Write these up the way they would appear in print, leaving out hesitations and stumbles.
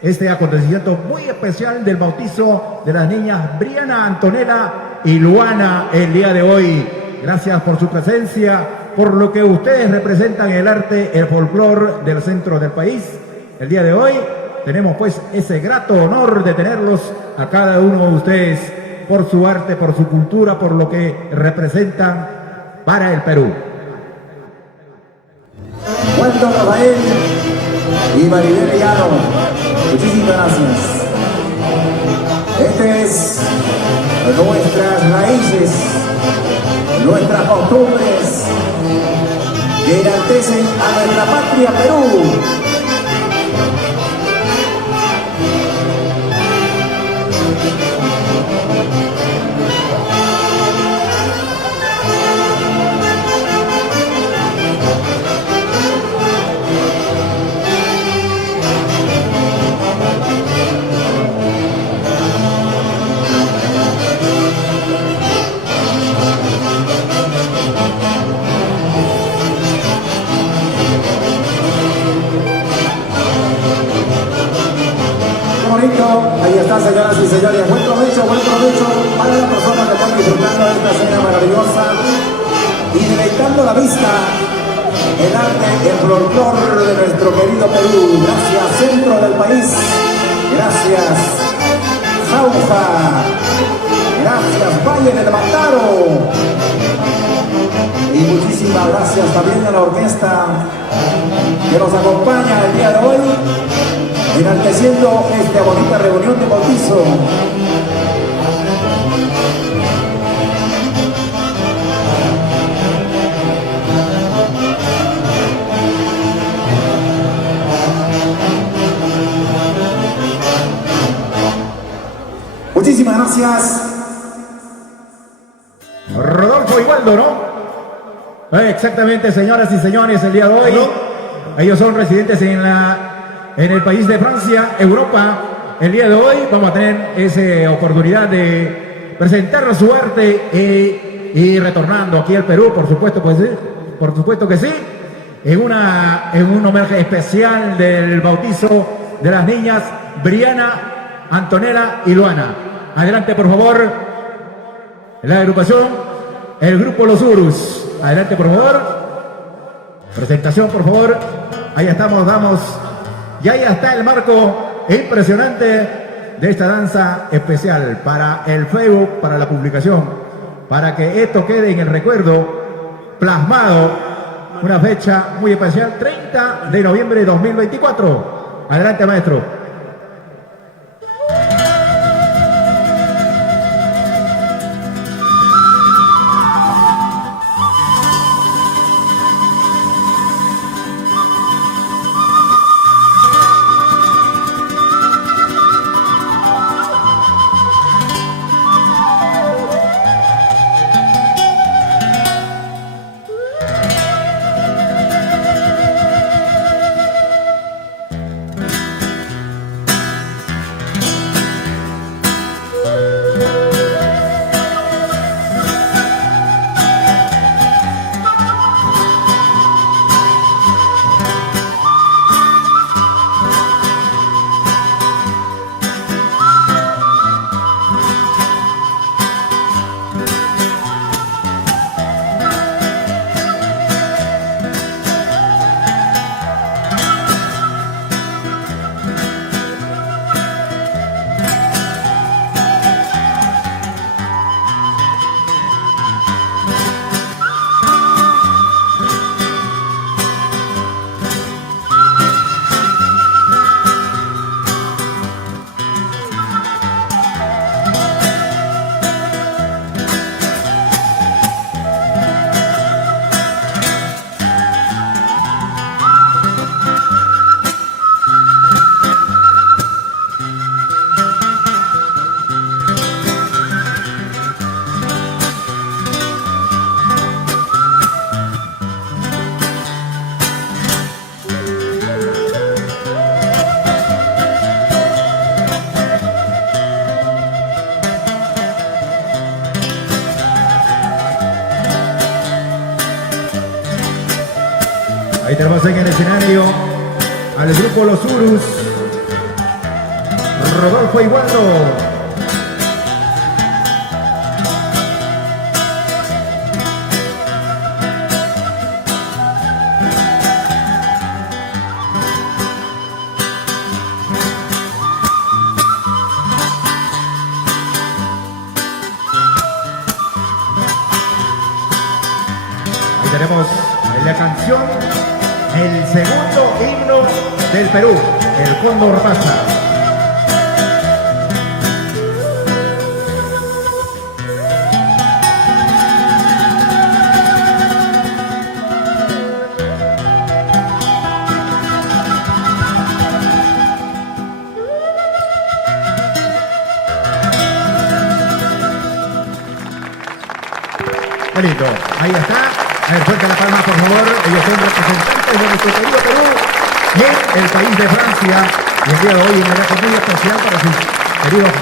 este acontecimiento muy especial del bautizo de las niñas Briana, Antonella y Luana el día de hoy. Gracias por su presencia, por lo que ustedes representan el arte, el folclore del centro del país. El día de hoy tenemos pues ese grato honor de tenerlos a cada uno de ustedes por su arte, por su cultura, por lo que representan para el Perú. Waldo Rafael y Maribel Llano, muchísimas gracias. Este es nuestras raíces, nuestras costumbres que enaltecen a nuestra patria Perú. Ahí está, señoras y señores, buen provecho para la persona que están disfrutando de esta cena maravillosa y deleitando la vista, el arte, el folclore de nuestro querido Perú. Gracias, centro del país, gracias, Jauja, gracias, Valle del Mantaro, y muchísimas gracias también a la orquesta que nos acompaña el día de hoy, enalteciendo esta bonita reunión de bautizo. Muchísimas gracias. Rodolfo y Waldo, ¿no? Exactamente, señoras y señores, el día de hoy, ellos son residentes en el país de Francia, Europa. El día de hoy vamos a tener esa oportunidad de presentar su arte y retornando aquí al Perú, por supuesto, pues, por supuesto que sí, en un homenaje especial del bautizo de las niñas Briana, Antonella y Luana. Adelante, por favor, la agrupación, el grupo Los Urus. Adelante, por favor. Presentación, por favor. Ahí estamos, damos. Y ahí está el marco impresionante de esta danza especial para el Facebook, para la publicación, para que esto quede en el recuerdo plasmado. Una fecha muy especial, 30 de noviembre de 2024. Adelante, maestro. Ahí tenemos en el escenario al grupo Los Urus. Rodolfo Igualdo. Ahí tenemos la canción, el segundo himno del Perú, el Cóndor pasa. Qué lindo, ahí está. A ver, fuerte la palma, por favor. Ellos son representantes de nuestro querido Perú en el país de Francia. Y el día de hoy en una muy especial para sus queridos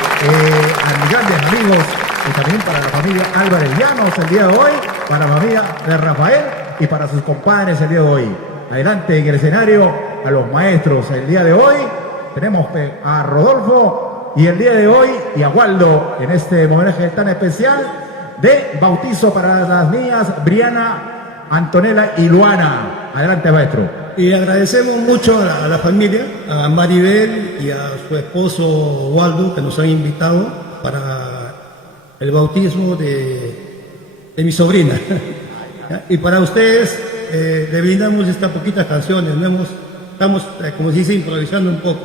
grandes amigos y también para la familia Álvarez Llanos el día de hoy, para la familia de Rafael y para sus compadres el día de hoy. Adelante en el escenario a los maestros el día de hoy. Tenemos a Rodolfo y el día de hoy y a Waldo en este homenaje tan especial de bautizo para las niñas Briana, Antonella y Luana. Adelante, maestro. Y agradecemos mucho a la familia, a Maribel y a su esposo Waldo, que nos han invitado para el bautismo de mi sobrina. Y para ustedes le brindamos estas poquitas canciones, estamos, como se dice, improvisando un poco.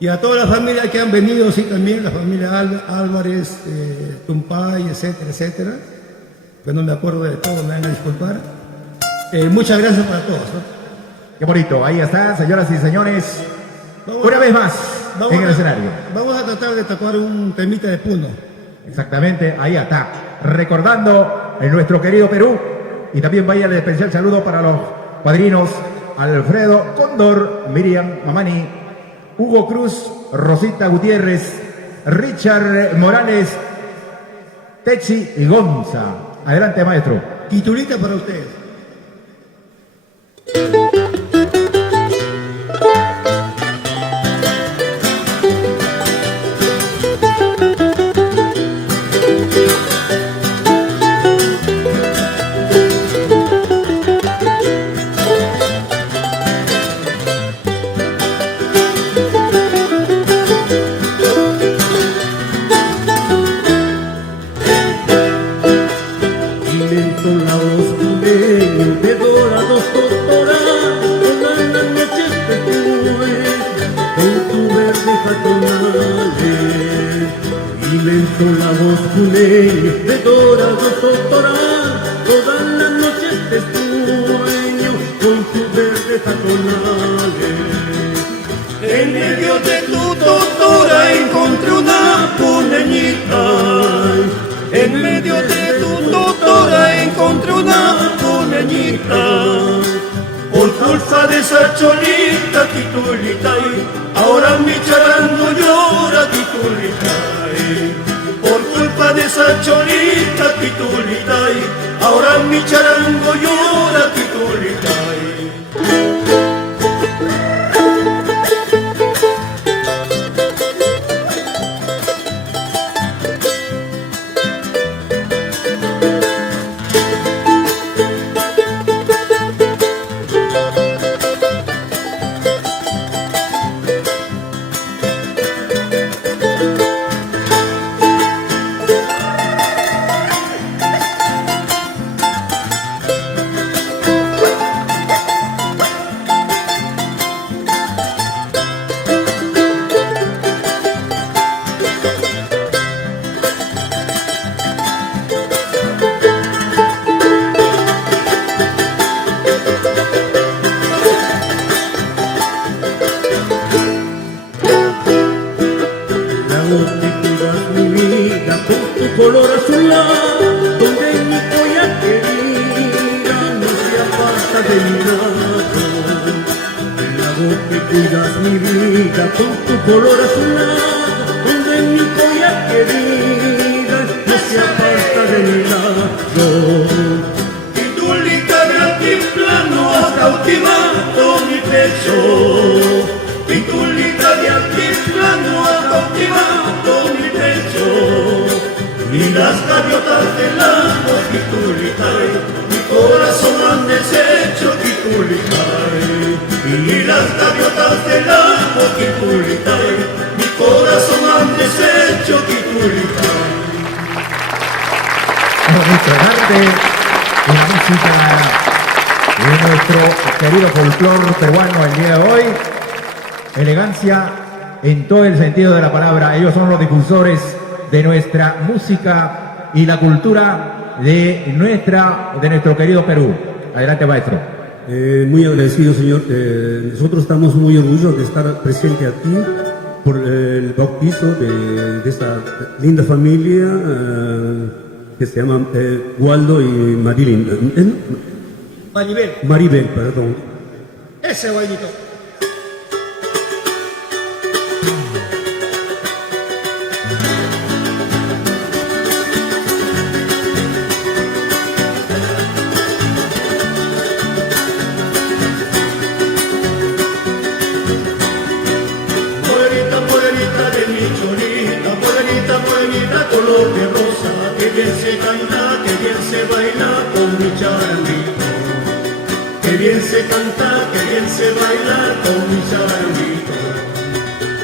Y a toda la familia que han venido, sí, también, la familia Álvarez, Tumpay, etcétera, etcétera. Que no me acuerdo de todo, me van a disculpar. Muchas gracias para todos, ¿no? Qué bonito, ahí está, señoras y señores. Una vez más en el escenario. Vamos a tratar de tocar un temita de Puno. Exactamente, ahí está. Recordando en nuestro querido Perú. Y también vaya el especial saludo para los padrinos Alfredo Cóndor, Miriam Mamani, Hugo Cruz, Rosita Gutiérrez, Richard Morales, Techi y Gonza. Adelante, maestro. Titulita para ustedes. Con la voz puleña de dorado totoral, todas las noches te sueño con tus verdes taconales. En medio de tu totora encontré una puneñita. En medio de tu totora encontré una puneñita. Por culpa de esa cholita, titulita, ahora mi charango llora, titulita. Por culpa de esa cholita, titulita, ahora mi charango llora, titulita. Color azulado, donde mi polla querida no se aparta de mi lado. El lago que cuidas mi vida con tu color azulado, donde mi polla querida no se aparta de mi lado. Titulita de altiplano has cautivado mi pecho. Titulita de altiplano has gaviotas del lago Quiculitay, mi corazón han deshecho Quiculitay. Y las gaviotas del lago Quiculitay, mi corazón han deshecho Quiculitay. Nuestro arte y la música de nuestro querido folclor peruano el día de hoy. Elegancia en todo el sentido de la palabra. Ellos son los difusores de nuestra música y la cultura de nuestro querido Perú. Adelante, maestro. Muy agradecido, señor. Nosotros estamos muy orgullosos de estar presente aquí por el bautizo de esta linda familia que se llama Waldo y Marilyn. Maribel, Maribel, perdón. ese bailito. Morenita de mi cholita, morenita color de rosa, que bien se canta, que bien se baila con mi charanguito. Que bien se canta, que bien se baila con mi charanguito.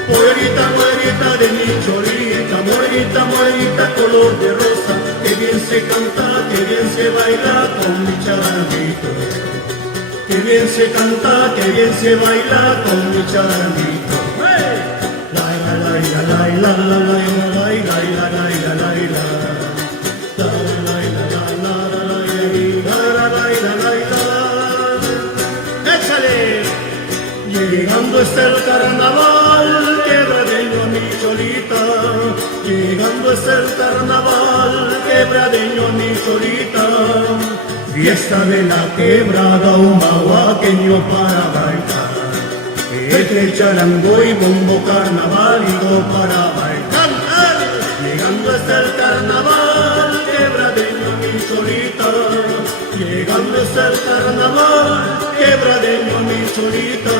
Morenita de mi cholita, morenita color de rosa, que bien se canta, que bien se baila con mi charanguito. Que bien se canta, que bien se baila con mi charanguito. ¡Échale! Llegando está el carnaval, quebradeño a mi cholita. Llegando está el carnaval, quebradeño a mi cholita. Fiesta de la quebrada, un mahuaqueño para bailar. El charango y bombo carnaválico para bailar. Llegando hasta el carnaval, quebradeño mi cholita. Llegando hasta el carnaval, quebradeño mi cholita.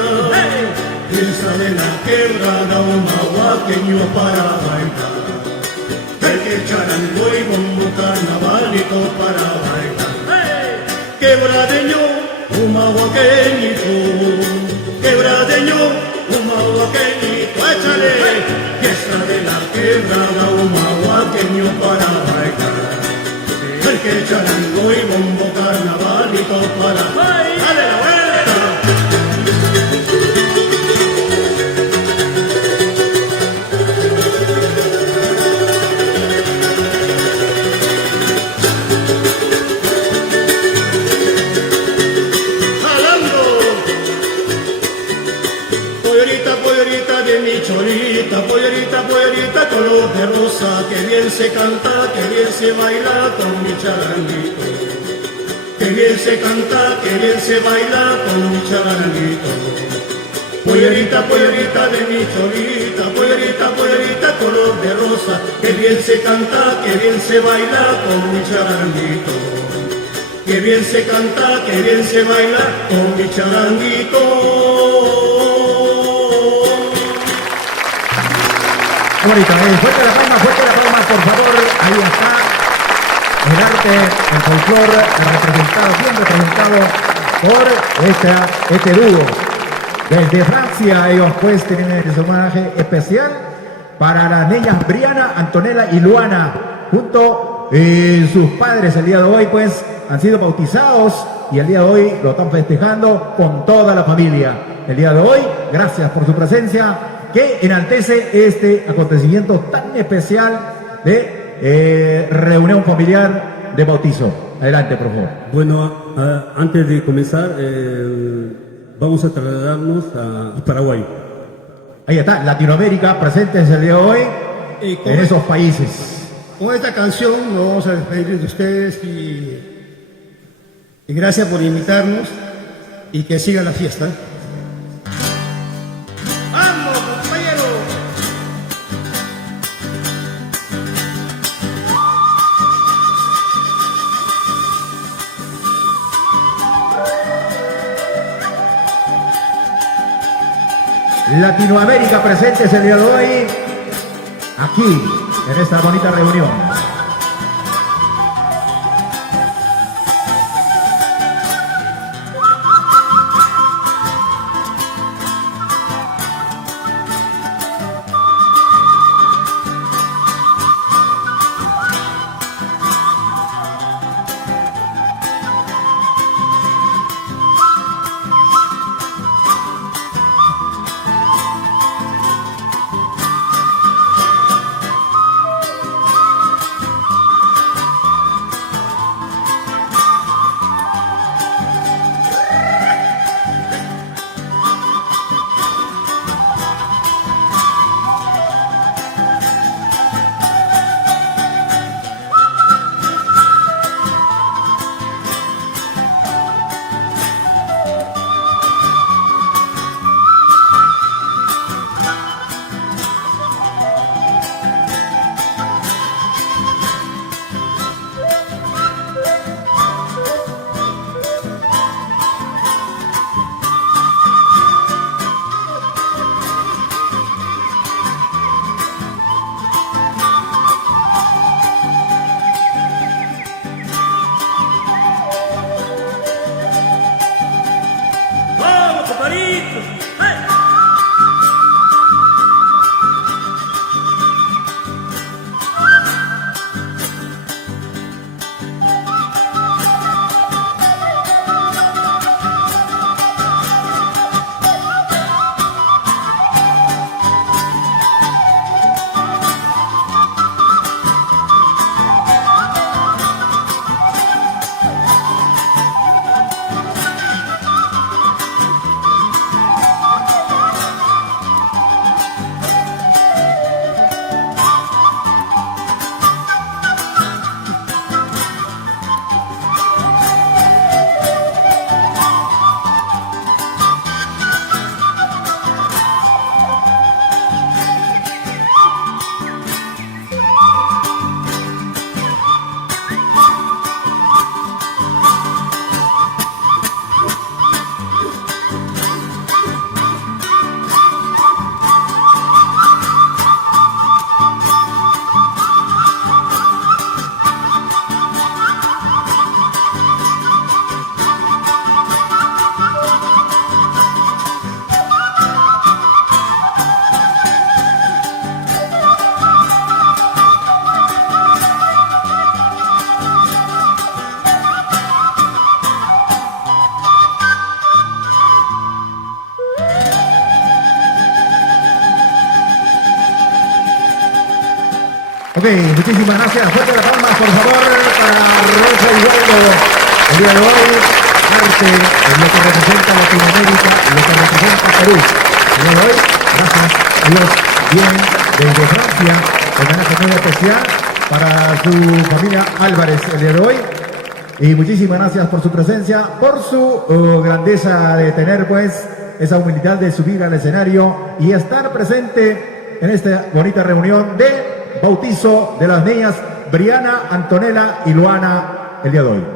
Fiesta de la quebrada, un mahuaqueño para bailar. El charango y bombo carnaválico para bailar. Quebradeño, un mahuaqueñito. Quebradeño, un mahuaqueñito, échale. Fiesta de la quebrada, un mahuaqueño para bailar. El que charango y bombo carnavalito para bailar. ¡Dale la vuelta! Pollerita de mi cholita, pollerita color de rosa, que bien se canta, que bien se baila con mi charanguito. Que bien se canta, que bien se baila con mi charanguito. Pollerita de mi cholita, pollerita color de rosa, que bien se canta, que bien se baila con mi charanguito. Que bien se canta, que bien se baila con mi charanguito. Bonito, fuerte la palma, por favor. Ahí está el arte, el folclore, bien representado por este dúo. Desde Francia, ellos pues tienen ese homenaje especial para las niñas Briana, Antonella y Luana, junto sus padres el día de hoy pues han sido bautizados y el día de hoy lo están festejando con toda la familia. El día de hoy, gracias por su presencia, que enaltece este acontecimiento tan especial de reunión familiar de bautizo. Adelante, por favor. Bueno, antes de comenzar, vamos a trasladarnos a Paraguay. Ahí está, Latinoamérica presentes el día de hoy en esos países. Con esta canción nos vamos a despedir de ustedes y gracias por invitarnos y que siga la fiesta. ¡Vamos, compañero! Latinoamérica presentes el día de hoy, aquí, en esta bonita reunión. Ok, muchísimas gracias. Fuerte las palmas, por favor, para Rosa y Waldo. El día de hoy, arte es lo que representa Latinoamérica, lo que representa Perú. El día de hoy, gracias a Dios, vienen desde Francia, homenaje muy especial para su familia Álvarez el día de hoy. Y muchísimas gracias por su presencia, por su grandeza de tener pues esa humildad de subir al escenario y estar presente en esta bonita reunión de bautizo de las niñas Briana, Antonella y Luana el día de hoy.